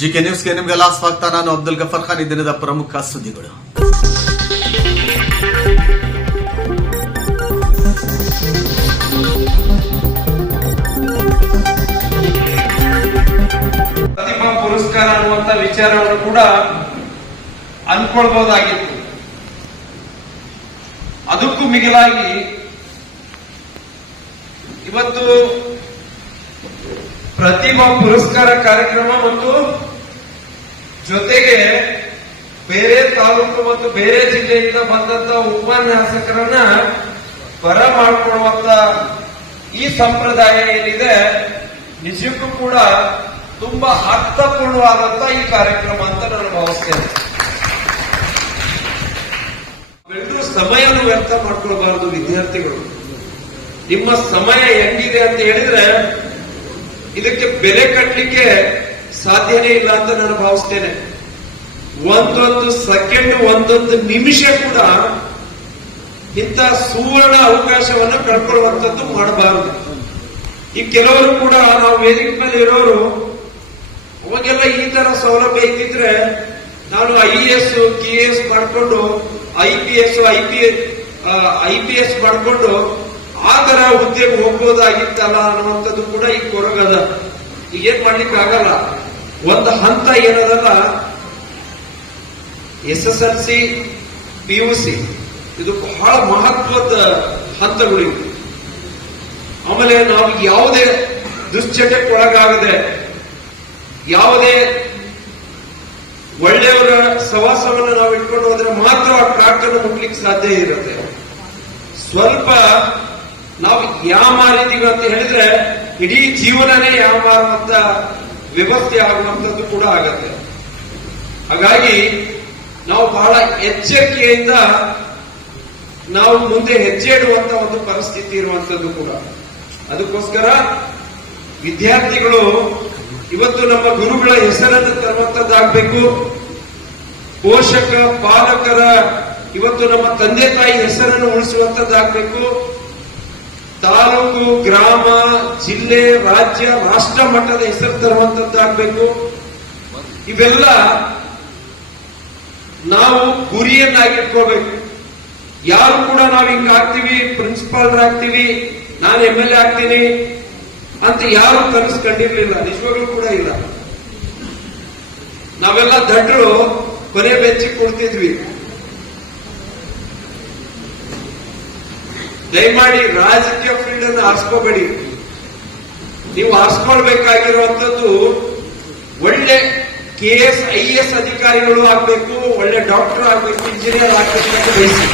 GK ನ್ಯೂಸ್ಗೆ ನಿಮಗೆಲ್ಲ ಸ್ವಾಗತ ನಾನು ಅಬ್ದುಲ್ ಗಫರ್ ಖಾನ್. ಈ ದಿನದ ಪ್ರಮುಖ ಸುದ್ದಿಗಳು. ಪ್ರತಿಭಾ ಪುರಸ್ಕಾರ ಅನ್ನುವಂತ ವಿಚಾರವನ್ನು ಕೂಡ ಅನ್ಕೊಳ್ಬಹುದಾಗಿತ್ತು ಅದಕ್ಕೂ ಮಿಗಿಲಾಗಿ ಇವತ್ತು ಪ್ರತಿಭಾ ಪುರಸ್ಕಾರ ಕಾರ್ಯಕ್ರಮ ಮತ್ತು ಜೊತೆಗೆ ಬೇರೆ ತಾಲೂಕು ಮತ್ತು ಬೇರೆ ಜಿಲ್ಲೆಯಿಂದ ಬಂದಂತ ಉಪನ್ಯಾಸಕರನ್ನ ಬರ ಮಾಡಿಕೊಳ್ಳುವಂತ ಈ ಸಂಪ್ರದಾಯ ಏನಿದೆ, ನಿಜಕ್ಕೂ ಕೂಡ ತುಂಬಾ ಅರ್ಥಪೂರ್ಣವಾದಂತ ಈ ಕಾರ್ಯಕ್ರಮ ಅಂತ ನಾನು ಭಾವಿಸ್ತೇನೆ. ಎಲ್ಲರೂ ಸಮಯನೂ ವ್ಯರ್ಥ ಮಾಡ್ಕೊಳ್ಬಾರದು, ವಿದ್ಯಾರ್ಥಿಗಳು. ನಿಮ್ಮ ಸಮಯ ಹೆಂಗಿದೆ ಅಂತ ಹೇಳಿದ್ರೆ, ಇದಕ್ಕೆ ಬೆಲೆ ಕಟ್ಟಲಿಕ್ಕೆ ಸಾಧ್ಯನೇ ಇಲ್ಲ ಅಂತ ನಾನು ಭಾವಿಸ್ತೇನೆ. ಒಂದೊಂದು ಸೆಕೆಂಡ್, ಒಂದೊಂದು ನಿಮಿಷ ಕೂಡ ಇಂಥ ಸುವರ್ಣ ಅವಕಾಶವನ್ನು ಕಳ್ಕೊಳ್ಳುವಂಥದ್ದು ಮಾಡಬಾರದು. ಈ ಕೆಲವರು ಕೂಡ ನಾವು ವೇದಿಕೆ ಮೇಲೆ ಇರೋರು, ಅವಾಗೆಲ್ಲ ಈ ತರ ಸೌಲಭ್ಯ ಇದ್ದಿದ್ರೆ ನಾನು ಐ ಎಸ್, ಕೆ ಎಸ್ ಮಾಡಿಕೊಂಡು, I P S, I P I P S ಮಾಡಿಕೊಂಡು ಆ ತರ ಹುದ್ದೆಗೆ ಹೋಗ್ಬೋದಾಗಿತ್ತಲ್ಲ ಅನ್ನುವಂಥದ್ದು ಕೂಡ ಈಗ ಕೊರಗದ. ಈಗ ಏನ್ ಮಾಡ್ಲಿಕ್ಕೆ ಆಗಲ್ಲ ಒಂದು ಹಂತ ಏನದಲ್ಲ? S S L C, P U C. ಇದು ಬಹಳ ಮಹತ್ವದ ಹಂತಗಳಿವೆ ಆಮೇಲೆ ನಾವು ಯಾವುದೇ ದುಶ್ಚಟಕ್ಕೆ ಒಳಗಾಗದೆ ಯಾವುದೇ ಒಳ್ಳೆಯವರ ಸವಾಸವನ್ನು ನಾವು ಇಟ್ಕೊಂಡು ಹೋದ್ರೆ ಮಾತ್ರ ಆ ಟ್ರ್ಯಾಕ್ಟರ್ ಅನ್ನು ಮುಟ್ಲಿಕ್ಕೆ ಸಾಧ್ಯ ಇರುತ್ತೆ. ಸ್ವಲ್ಪ ನಾವು ಯಾವ ಮಾರಿದ್ದೀವಿ ಅಂತ ಹೇಳಿದ್ರೆ, ಇಡೀ ಜೀವನನೇ ಯಾಮಾರುವಂತ ವ್ಯವಸ್ಥೆ ಆಗುವಂತದ್ದು ಕೂಡ ಆಗತ್ತೆ. ಹಾಗಾಗಿ ನಾವು ಬಹಳ ಎಚ್ಚರಿಕೆಯಿಂದ ನಾವು ಮುಂದೆ ಹೆಜ್ಜೆ ಇಡುವಂತ ಒಂದು ಪರಿಸ್ಥಿತಿ ಇರುವಂತದ್ದು ಕೂಡ. ಅದಕ್ಕೋಸ್ಕರ ವಿದ್ಯಾರ್ಥಿಗಳು ಇವತ್ತು ನಮ್ಮ ಗುರುಗಳ ಹೆಸರನ್ನು ತರುವಂತದ್ದಾಗಬೇಕು ಪೋಷಕ, ಪಾಲಕರ ಇವತ್ತು ನಮ್ಮ ತಂದೆ ತಾಯಿ ಹೆಸರನ್ನು ಉಳಿಸುವಂತದ್ದಾಗಬೇಕು ತಾಲೂಕು, ಗ್ರಾಮ, ಜಿಲ್ಲೆ, ರಾಜ್ಯ, ರಾಷ್ಟ್ರ ಮಟ್ಟದ ಹೆಸರು ತರುವಂತದ್ದಾಗಬೇಕು. ಇವೆಲ್ಲ ನಾವು ಗುರಿಯನ್ನಾಗಿಟ್ಕೋಬೇಕು. ಯಾರು ಕೂಡ ನಾವು ಪ್ರಿನ್ಸಿಪಾಲ್ ಆಗ್ತೀವಿ ನಾನು ಎಂ ಎಲ್ ಎ ಆಗ್ತೀನಿ ಅಂತ ಯಾರು ಕನಸು ಕಂಡಿರಲಿಲ್ಲ ನಿಜವಾಗ್ಲೂ ಕೂಡ ಇಲ್ಲ. ನಾವೆಲ್ಲ ದಡ್ರು ಕೊನೆ ಬೆಚ್ಚಿ ಕೊಡ್ತಿದ್ವಿ. ದಯಮಾಡಿ ರಾಜಕೀಯ ಫೀಲ್ಡ್ ಅನ್ನು ಆರಿಸ್ಕೋಬೇಡಿ ನೀವು ಆರಿಸ್ಕೊಳ್ಬೇಕಾಗಿರುವಂತದ್ದು ಒಳ್ಳೆ ಕೆ ಎಸ್ ಐ ಎಸ್ ಅಧಿಕಾರಿಗಳು ಆಗ್ಬೇಕು, ಒಳ್ಳೆ ಡಾಕ್ಟರ್ ಆಗ್ಬೇಕು ಇಂಜಿನಿಯರ್ ಆಗ್ಬೇಕು ಬಯಸಿ.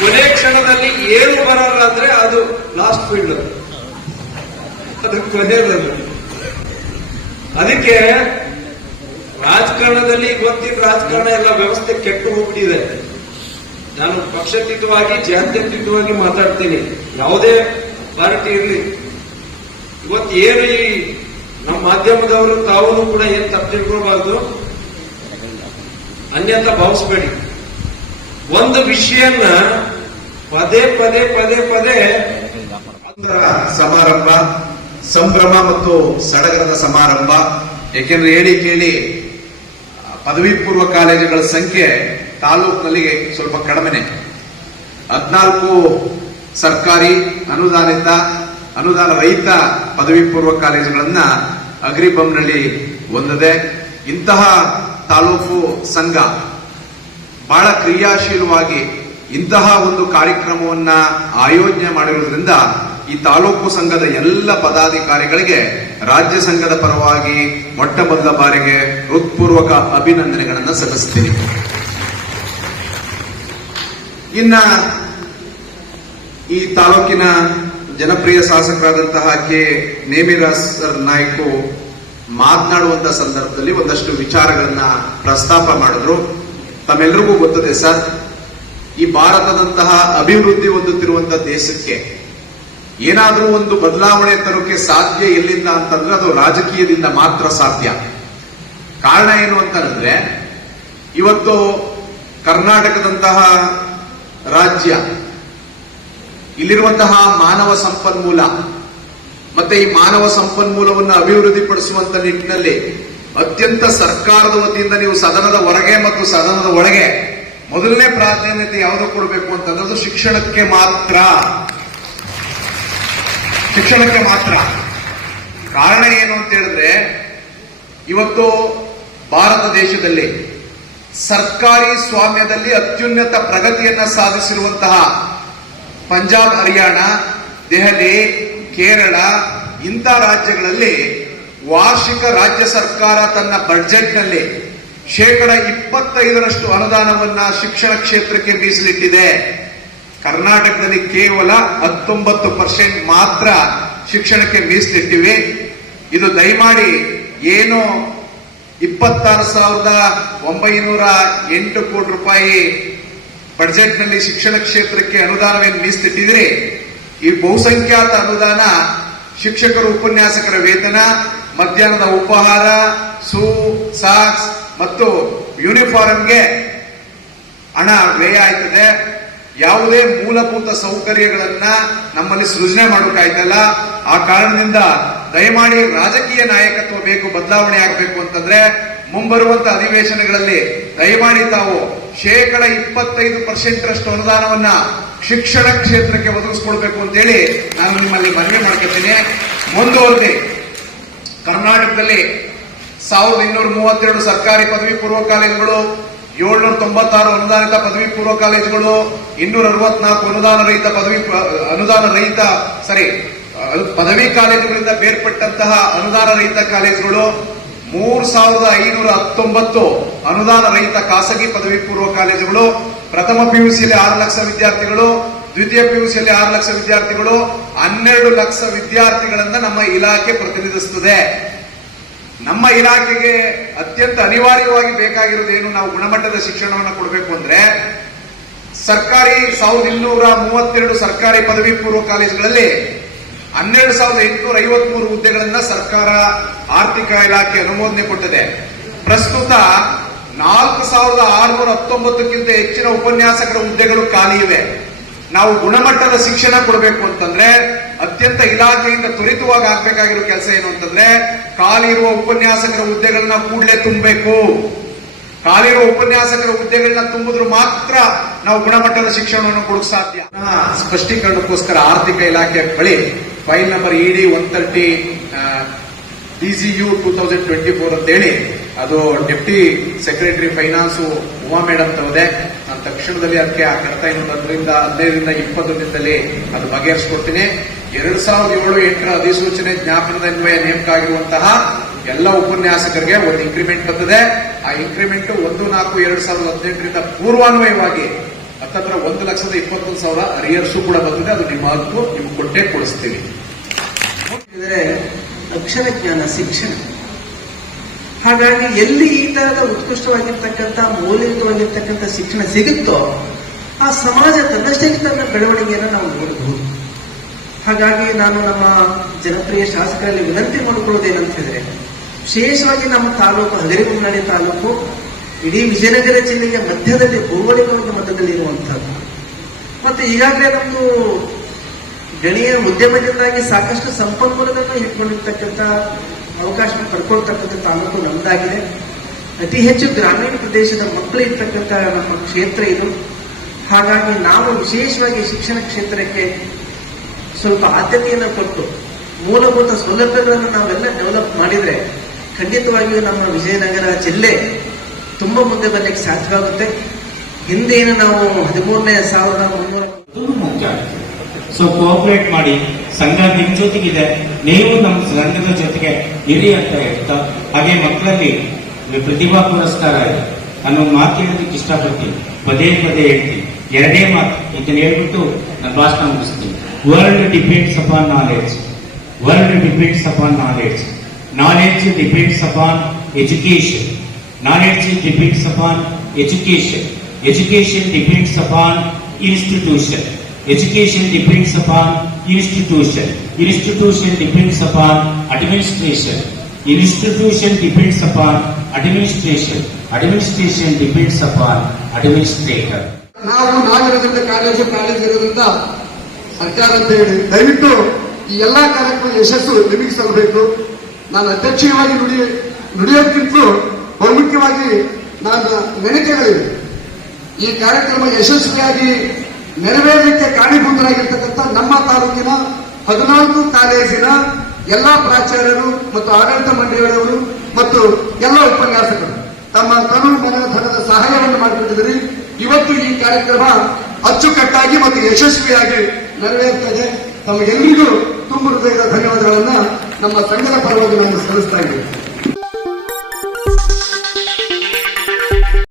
ಕೊನೆ ಕ್ಷಣದಲ್ಲಿ ಏನು ಬರಲ್ಲ ಅಂದ್ರೆ ಅದು ಲಾಸ್ಟ್ ಫೀಲ್ಡ್ ಅದು ಕೊನೆಯದಲ್ಲ ಅದಕ್ಕೆ ರಾಜಕಾರಣದಲ್ಲಿ ಇವತ್ತಿನ ರಾಜಕಾರಣ ಎಲ್ಲ ವ್ಯವಸ್ಥೆ ಕೆಟ್ಟು ಹೋಗ್ಬಿಟ್ಟಿದೆ. ನಾನು ಪಕ್ಷಾತೀತವಾಗಿ ಜಾತ್ಯತೀತವಾಗಿ ಮಾತಾಡ್ತೀನಿ. ಯಾವುದೇ ಪಾರ್ಟಿ ಇರಲಿ. ಇವತ್ತು ಏನು ಈ ನಮ್ಮ ಮಾಧ್ಯಮದವರು ತಾವು ಕೂಡ ಏನ್ ತಪ್ಪು ತಿಳ್ಕೊಳ್ಬಾರ್ದು? ಅನ್ಯಂತ ಭಾವಿಸ್ಬೇಡಿ. ಒಂದು ವಿಷಯನ್ನ ಪದೇ ಪದೇ ಪದೇ ಪದೇ ಸಮಾರಂಭ, ಸಂಭ್ರಮ ಮತ್ತು ಸಡಗರದ ಸಮಾರಂಭ. ಏಕೆಂದ್ರೆ ಹೇಳಿ ಕೇಳಿ ಪದವಿ ಪೂರ್ವ ಕಾಲೇಜುಗಳ ಸಂಖ್ಯೆ ತಾಲೂಕಿನಲ್ಲಿ ಸ್ವಲ್ಪ ಕಡಿಮೆನೆ. ಹದಿನಾಲ್ಕು ಸರ್ಕಾರಿ ಅನುದಾನಿತ, ಅನುದಾನ ರಹಿತ ಪದವಿ ಪೂರ್ವ ಕಾಲೇಜುಗಳನ್ನ ಅಗ್ರಿಬಂನಲ್ಲಿ ಹೊಂದದೆ. ಇಂತಹ ತಾಲೂಕು ಸಂಘ ಬಹಳ ಕ್ರಿಯಾಶೀಲವಾಗಿ ಇಂತಹ ಒಂದು ಕಾರ್ಯಕ್ರಮವನ್ನ ಆಯೋಜನೆ ಮಾಡಿರುವುದರಿಂದ ಈ ತಾಲೂಕು ಸಂಘದ ಎಲ್ಲ ಪದಾಧಿಕಾರಿಗಳಿಗೆ ರಾಜ್ಯ ಸಂಘದ ಪರವಾಗಿ ಮೊಟ್ಟ ಮೊದಲ ಬಾರಿಗೆ ಹೃತ್ಪೂರ್ವಕ ಅಭಿನಂದನೆಗಳನ್ನು ಸಲ್ಲಿಸ್ತೀನಿ. ಇನ್ನ ಈ ತಾಲೂಕಿನ ಜನಪ್ರಿಯ ಶಾಸಕರಾದಂತಹ ಕೆ. ಸರ್ ನಾಯ್ಕು ಮಾತನಾಡುವಂತ ಸಂದರ್ಭದಲ್ಲಿ ಒಂದಷ್ಟು ವಿಚಾರಗಳನ್ನ ಪ್ರಸ್ತಾಪ ಮಾಡಿದ್ರು. ತಮ್ಮೆಲ್ಲರಿಗೂ ಗೊತ್ತದೆ ಸರ್, ಈ ಭಾರತದಂತಹ ಅಭಿವೃದ್ಧಿ ಹೊಂದುತ್ತಿರುವಂತಹ ದೇಶಕ್ಕೆ ಏನಾದರೂ ಒಂದು ಬದಲಾವಣೆ ತರೋಕೆ ಸಾಧ್ಯ ಎಲ್ಲಿಂದ ಅಂತಂದ್ರೆ ಅದು ರಾಜಕೀಯದಿಂದ ಮಾತ್ರ ಸಾಧ್ಯ. ಕಾರಣ ಏನು ಅಂತಂದ್ರೆ, ಇವತ್ತು ಕರ್ನಾಟಕದಂತಹ ರಾಜ್ಯ. ಇಲ್ಲಿರುವಂತಹ ಮಾನವ ಸಂಪನ್ಮೂಲ ಮತ್ತೆ ಈ ಮಾನವ ಸಂಪನ್ಮೂಲವನ್ನು ಅಭಿವೃದ್ಧಿಪಡಿಸುವಂತ ನಿಟ್ಟಿನಲ್ಲಿ ಅತ್ಯಂತ ಸರ್ಕಾರದ ವತಿಯಿಂದ ನೀವು ಸದನದ ಹೊರಗೆ ಮತ್ತು ಸದನದ ಒಳಗೆ ಮೊದಲನೇ ಪ್ರಾಧಾನ್ಯತೆ ಯಾವುದು ಕೊಡಬೇಕು ಅಂತಂದ್ರೆ ಶಿಕ್ಷಣಕ್ಕೆ ಮಾತ್ರ. ಶಿಕ್ಷಣಕ್ಕೆ ಮಾತ್ರ. ಕಾರಣ ಏನು ಅಂತ ಹೇಳಿದ್ರೆ, ಇವತ್ತು ಭಾರತ ದೇಶದಲ್ಲಿ ಸರ್ಕಾರಿ ಸ್ವಾಮ್ಯದಲ್ಲಿ ಅತ್ಯುನ್ನತ ಪ್ರಗತಿಯನ್ನು ಸಾಧಿಸಿರುವಂತಹ ಪಂಜಾಬ್, ಹರಿಯಾಣ, ದೆಹಲಿ, ಕೇರಳ ಇಂಥ ರಾಜ್ಯಗಳಲ್ಲಿ ವಾರ್ಷಿಕ ರಾಜ್ಯ ಸರ್ಕಾರ ತನ್ನ ಬಜೆಟ್ನಲ್ಲಿ ಶೇಕಡ ಇಪ್ಪತ್ತೈದರಷ್ಟು ಅನುದಾನವನ್ನ ಶಿಕ್ಷಣ ಕ್ಷೇತ್ರಕ್ಕೆ ಮೀಸಲಿಟ್ಟಿದೆ ಕರ್ನಾಟಕದಲ್ಲಿ ಕೇವಲ ಹತ್ತೊಂಬತ್ತು ಪರ್ಸೆಂಟ್ ಮಾತ್ರ ಶಿಕ್ಷಣಕ್ಕೆ ಮೀಸಲಿಟ್ಟಿವೆ ಇದು ದಯಮಾಡಿ ಏನು ಇಪ್ಪತ್ತಾರು ಸಾವಿರದ ಒಂಬೈನೂರ ಎಂಟು ಕೋಟಿ ರೂಪಾಯಿ ಬಡ್ಜೆಟ್ನಲ್ಲಿ ಶಿಕ್ಷಣ ಕ್ಷೇತ್ರಕ್ಕೆ ಅನುದಾನವೇನು ಮೀಸಲಿಟ್ಟಿದ್ರೆ, ಈ ಬಹುಸಂಖ್ಯಾತ ಅನುದಾನ ಶಿಕ್ಷಕರು ಉಪನ್ಯಾಸಕರ ವೇತನ, ಮಧ್ಯಾಹ್ನದ ಉಪಹಾರ, ಸೂ, ಸಾಕ್ಸ್ ಮತ್ತು ಯೂನಿಫಾರ್ಮ್ಗೆ ಹಣ ವ್ಯಯ ಆಯ್ತದೆ. ಯಾವುದೇ ಮೂಲಭೂತ ಸೌಕರ್ಯಗಳನ್ನ ನಮ್ಮಲ್ಲಿ ಸೃಜನೆ ಮಾಡೋಕ್ಕಾಯ್ತಲ್ಲ. ಆ ಕಾರಣದಿಂದ ದಯಮಾಡಿ ರಾಜಕೀಯ ನಾಯಕತ್ವ ಬೇಕು, ಬದಲಾವಣೆ ಆಗಬೇಕು ಅಂತಂದ್ರೆ ಮುಂಬರುವಂತ ಅಧಿವೇಶನಗಳಲ್ಲಿ ದಯಮಾಡಿ ತಾವು ಶೇಕಡ ಇಪ್ಪತ್ತೈದು ಪರ್ಸೆಂಟ್ ರಷ್ಟು ಅನುದಾನವನ್ನ ಶಿಕ್ಷಣ ಕ್ಷೇತ್ರಕ್ಕೆ ಒದಗಿಸ್ಕೊಳ್ಬೇಕು ಅಂತೇಳಿ ನಾನು ನಿಮ್ಮಲ್ಲಿ ಮನವಿ ಮಾಡ್ಕೊತೀನಿ ಮುಂದುವರೆದಿ, ಕರ್ನಾಟಕದಲ್ಲಿ ಸಾವಿರದ ಇನ್ನೂರ ಮೂವತ್ತೆರಡು ಸರ್ಕಾರಿ ಪದವಿ ಪೂರ್ವ ಕಾಲೇಜುಗಳು, ಏಳ್ನೂರ ತೊಂಬತ್ತಾರು ಅನುದಾನಿತ ಪದವಿ ಪೂರ್ವ ಕಾಲೇಜುಗಳು, ಇನ್ನೂರ ಅರವತ್ನಾಲ್ಕು ಅನುದಾನ ರಹಿತ ಪದವಿ ಅನುದಾನ ರಹಿತ, ಸರಿ ಪದವಿ ಕಾಲೇಜುಗಳಿಂದ ಬೇರ್ಪಟ್ಟಂತಹ ಅನುದಾನ ರಹಿತ ಕಾಲೇಜುಗಳು ಮೂರ್ ಸಾವಿರದ ಐನೂರ ಹತ್ತೊಂಬತ್ತು ಅನುದಾನ ರಹಿತ ಖಾಸಗಿ ಪದವಿ ಪೂರ್ವ ಕಾಲೇಜುಗಳು, ಪ್ರಥಮ ಪಿಯುಸಿಯಲ್ಲಿ ಆರು ಲಕ್ಷ ವಿದ್ಯಾರ್ಥಿಗಳು, ದ್ವಿತೀಯ ಪಿಯುಸಿಯಲ್ಲಿ ಆರು ಲಕ್ಷ ವಿದ್ಯಾರ್ಥಿಗಳು, ಹನ್ನೆರಡು ಲಕ್ಷ ವಿದ್ಯಾರ್ಥಿಗಳನ್ನ ನಮ್ಮ ಇಲಾಖೆ ಪ್ರತಿನಿಧಿಸುತ್ತದೆ. ನಮ್ಮ ಇಲಾಖೆಗೆ ಅತ್ಯಂತ ಅನಿವಾರ್ಯವಾಗಿ ಬೇಕಾಗಿರೋದೇನು ನಾವು ಗುಣಮಟ್ಟದ ಶಿಕ್ಷಣವನ್ನು ಕೊಡಬೇಕು ಅಂದ್ರೆ, ಸರ್ಕಾರಿ ಸಾವಿರದ ಇನ್ನೂರ ಮೂವತ್ತೆರಡು ಸರ್ಕಾರಿ ಪದವಿ ಪೂರ್ವ ಕಾಲೇಜುಗಳಲ್ಲಿ ಹನ್ನೆರಡು ಸಾವಿರದ ಎಂಟುನೂರ ಐವತ್ಮೂರು ಹುದ್ದೆಗಳನ್ನ ಸರ್ಕಾರ ಆರ್ಥಿಕ ಇಲಾಖೆ ಅನುಮೋದನೆ ಕೊಟ್ಟಿದೆ. ಪ್ರಸ್ತುತ ನಾಲ್ಕು ಸಾವಿರದ ಆರುನೂರ ಹತ್ತೊಂಬತ್ತಕ್ಕಿಂತ ಹೆಚ್ಚಿನ ಉಪನ್ಯಾಸಕರ ಹುದ್ದೆಗಳು ಖಾಲಿ ಇವೆ. ನಾವು ಗುಣಮಟ್ಟದ ಶಿಕ್ಷಣ ಕೊಡಬೇಕು ಅಂತಂದ್ರೆ, ಅತ್ಯಂತ ಇಲಾಖೆಯಿಂದ ತ್ವರಿತವಾಗಿ ಆಗ್ಬೇಕಾಗಿರೋ ಕೆಲಸ ಏನು ಅಂತಂದ್ರೆ, ಖಾಲಿ ಇರುವ ಉಪನ್ಯಾಸಕರ ಹುದ್ದೆಗಳನ್ನ ಕೂಡಲೇ ತುಂಬಬೇಕು. ಖಾಲಿರುವ ಉಪನ್ಯಾಸಕರ ಹುದ್ದೆಗಳನ್ನ ತುಂಬಿದ್ರು ಮಾತ್ರ ನಾವು ಗುಣಮಟ್ಟದ ಶಿಕ್ಷಣವನ್ನು ಕೊಡಕ್ ಸಾಧ್ಯ. ಸ್ಪಷ್ಟೀಕರಣಕ್ಕೋಸ್ಕರ ಆರ್ಥಿಕ ಇಲಾಖೆ ಬಳಿ file number E D one thirty DCU two thousand twenty four ಅಂತ ಹೇಳಿ ಅದು deputy secretary finance Uma madam ತರದೆ ನಾನು ತಕ್ಷಣದಲ್ಲಿ ಅದಕ್ಕೆ ಆ ಕಡತ ಇನ್ನೊಂದರಿಂದ ಹದಿನೈದರಿಂದ ಇಪ್ಪತ್ತು ದಿನದಲ್ಲಿ ಅದು ಬಗೆಹರಿಸ್ಕೊಡ್ತೀನಿ. ಎರಡ್ ಸಾವಿರದ ಏಳು ಎಂಟರ ಅಧಿಸೂಚನೆ ಜ್ಞಾಪನದ ಅನ್ವಯ ನೇಮಕ ಆಗಿರುವಂತಹ ಎಲ್ಲ ಉಪನ್ಯಾಸಕರಿಗೆ ಒಂದು ಇನ್ಕ್ರಿಮೆಂಟ್ ಬಂದಿದೆ. ಆ ಇನ್ಕ್ರಿಮೆಂಟ್ ಒಂದು ನಾಲ್ಕು ಎರಡ್ ಸಾವಿರದ ಹದಿನೆಂಟರಿಂದ ಪೂರ್ವಾನ್ವಯವಾಗಿ ಹತ್ತತ್ರ ಒಂದು ಲಕ್ಷದ ಇಪ್ಪತ್ತೊಂದು ಸಾವಿರ ಅರಿಯರ್ಸು ಕೂಡ ಬಂದಿದೆ. ಅದು ನಿಮ್ಮ ಹಕ್ಕು ನಿಮ್ಗೆ ಕೊಟ್ಟೆ ಕೊಡಿಸ್ತೀವಿ. ಅಂದರೆ ಅಕ್ಷರ ಜ್ಞಾನ, ಶಿಕ್ಷಣ. ಹಾಗಾಗಿ ಎಲ್ಲಿ ಈ ತರದ ಉತ್ಕೃಷ್ಟವಾಗಿರ್ತಕ್ಕಂಥ, ಮೌಲ್ಯಯುತವಾಗಿರ್ತಕ್ಕಂಥ ಶಿಕ್ಷಣ ಸಿಗುತ್ತೋ ಆ ಸಮಾಜ ತನ್ನಷ್ಟೇ ತನ್ನ ಬೆಳವಣಿಗೆಯನ್ನು ನಾವು ನೋಡಬಹುದು ಹಾಗಾಗಿ ನಾನು ನಮ್ಮ ಜನಪ್ರಿಯ ಶಾಸಕರಲ್ಲಿ ವಿನಂತಿ ಮಾಡಿಕೊಳ್ಳೋದೇನಂತ ಹೇಳಿದ್ರೆ ವಿಶೇಷವಾಗಿ ನಮ್ಮ ತಾಲೂಕು ಹಗರಿಬೊಮ್ಮನಹಳ್ಳಿ ತಾಲೂಕು, ಇಡೀ ವಿಜಯನಗರ ಜಿಲ್ಲೆಯ ಮಧ್ಯದಲ್ಲಿ ಭೌಗೋಳಿಕವಾಗಿ ಮಧ್ಯದಲ್ಲಿ ಇರುವಂತಹದ್ದು ಮತ್ತೆ ಈಗಾಗಲೇ ನಮ್ದು ಗಣಿಯ ಉದ್ಯಮದಿಂದಾಗಿ ಸಾಕಷ್ಟು ಸಂಪನ್ಮೂಲಗಳನ್ನು ಇಟ್ಕೊಂಡಿರ್ತಕ್ಕಂಥ ಅವಕಾಶ ಪಡ್ಕೊಳ್ತಕ್ಕಂಥ ತಾಲೂಕು ನಮ್ದಾಗಿದೆ. ಅತಿ ಹೆಚ್ಚು ಗ್ರಾಮೀಣ ಪ್ರದೇಶದ ಮಕ್ಕಳು ಇರ್ತಕ್ಕಂಥ ನಮ್ಮ ಕ್ಷೇತ್ರ ಇದು. ಹಾಗಾಗಿ ನಾವು ವಿಶೇಷವಾಗಿ ಶಿಕ್ಷಣ ಕ್ಷೇತ್ರಕ್ಕೆ ಸ್ವಲ್ಪ ಆದ್ಯತೆಯನ್ನು ಕೊಟ್ಟು ಮೂಲಭೂತ ಸೌಲಭ್ಯಗಳನ್ನು ನಾವೆಲ್ಲ ಡೆವಲಪ್ ಮಾಡಿದರೆ ಖಂಡಿತವಾಗಿಯೂ ನಮ್ಮ ವಿಜಯನಗರ ಜಿಲ್ಲೆ ತುಂಬ ಮುಂದೆ ಬರಲಿಕ್ಕೆ ಸಾಧ್ಯವಾಗುತ್ತೆ. ಹಿಂದೇನು ನಾವು ಹದಿಮೂರನೇ ಸಾವಿರದ ಮುನ್ನೂರ ಮುಖ್ಯ ಸೊ ಕೋಆಪರೇಟ್ ಮಾಡಿ, ಸಂಘ ನಿಮ್ ಜೊತೆಗಿದೆ. ನೀವು ನಮ್ಮ ಸಂಘದ ಜೊತೆಗೆ ಇರಿ ಅಂತ ಹೇಳ್ತಾ, ಹಾಗೆ ಮಕ್ಕಳಲ್ಲಿ ಪ್ರತಿಭಾ ಪುರಸ್ಕಾರ ಇದೆ. ಅನ್ನೋ ಮಾತು ಹೇಳೋದಕ್ಕೆ ಇಷ್ಟಪಡ್ತೀನಿ. ಪದೇ ಪದೇ ಹೇಳ್ತೀನಿ. ಎರಡೇ ಮಾತು. ಇದನ್ನ ಹೇಳ್ಬಿಟ್ಟು ನನ್ನ ಭಾಷಣ ಮುಗಿಸ್ತೀನಿ. World depends upon knowledge world depends upon knowledge knowledge depends upon education knowledge depends upon education education depends upon institution. Education depends upon institution. Institution depends upon administration. Institution depends upon administration. Administration depends upon administrator. ನಾವು ನಾವಿರೋದ್ರಿಂದ college college ಇರೋದ್ರಿಂದ ಸರ್ಕಾರ ಅಂತ ಹೇಳಿ ದಯವಿಟ್ಟು ಈ ಎಲ್ಲಾ ಕಾರ್ಯಕ್ರಮ ಯಶಸ್ಸು ನಿಮಗೆ ಸಲ್ಲಬೇಕು ನಾನು ಅಧ್ಯಕ್ಷೀಯವಾಗಿ ನುಡಿ ನುಡಿಯೋದಕ್ಕಿಂತಲೂ ಬಹುಮುಖ್ಯವಾಗಿ ನಾನು ನೆನಕೆಗಳಿವೆ ಈ ಕಾರ್ಯಕ್ರಮ ಯಶಸ್ವಿಯಾಗಿ ನೆರವೇರಲಿಕ್ಕೆ ಕಾರಣೀಭೂತರಾಗಿರ್ತಕ್ಕಂಥ ನಮ್ಮ ತಾಲೂಕಿನ ಹದಿನಾಲ್ಕು ಕಾಲೇಜಿನ ಎಲ್ಲಾ ಪ್ರಾಚಾರ್ಯರು ಮತ್ತು ಆಡಳಿತ ಮಂಡಳಿಯವರು ಮತ್ತು ಎಲ್ಲ ಉಪನ್ಯಾಸಕರು, ತಮ್ಮ ತನು ಮನ ಧನದ ಸಹಾಯವನ್ನು ಮಾಡಿಕೊಟ್ಟಿದ್ರಿ ಇವತ್ತು ಈ ಕಾರ್ಯಕ್ರಮ ಅಚ್ಚುಕಟ್ಟಾಗಿ ಮತ್ತು ಯಶಸ್ವಿಯಾಗಿ ನೆರವೇರ್ತದೆ ತಮಗೆಲ್ಲರಿಗೂ ತುಂಬ ಹೃದಯದ ಧನ್ಯವಾದಗಳನ್ನ ನಮ್ಮ ಸಂಘದ ಪರವಾಗಿ ನಾನು ಸಲ್ಲಿಸ್ತಾ ಇದ್ದೇನೆ.